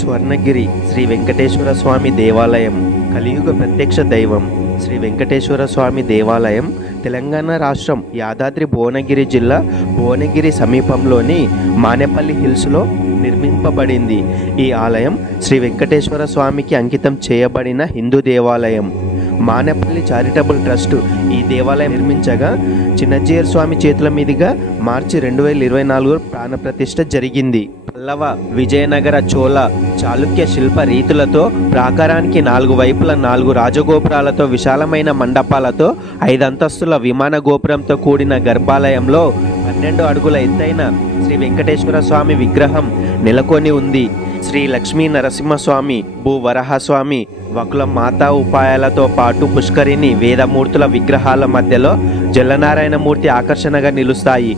స్వర్ణగిరి శ్రీ వెంకటేశ్వర స్వామి దేవాలయం కలియుగ ప్రత్యక్ష దైవం. శ్రీ వెంకటేశ్వర స్వామి దేవాలయం తెలంగాణ రాష్ట్రం యాదాద్రి భువనగిరి జిల్లా భువనగిరి సమీపంలోని మానేపల్లి హిల్స్లో నిర్మింపబడింది. ఈ ఆలయం శ్రీ వెంకటేశ్వర స్వామికి అంకితం చేయబడిన హిందూ దేవాలయం. మానేపల్లి చారిటబుల్ ట్రస్ట్ ఈ దేవాలయం నిర్మించగా చిన్నజీయర్ స్వామి చేతుల మీదుగా మార్చి 2024 ప్రాణప్రతిష్ఠ జరిగింది. పల్లవ, విజయనగర, చోళ, చాళుక్య శిల్ప రీతులతో ప్రాకారానికి 4 వైపుల 4 రాజగోపురాలతో విశాలమైన మండపాలతో 5 అంతస్తుల విమాన గోపురంతో కూడిన గర్భాలయంలో 12 అడుగుల ఎత్తైన శ్రీ వెంకటేశ్వర స్వామి విగ్రహం నెలకొని ఉంది. శ్రీ లక్ష్మీ నరసింహస్వామి, భూ వరహస్వామి, వకుల మాతా ఉపాయాలతో పాటు పుష్కరిణి వేదమూర్తుల విగ్రహాల మధ్యలో జలనారాయణ మూర్తి ఆకర్షణగా నిలుస్తాయి.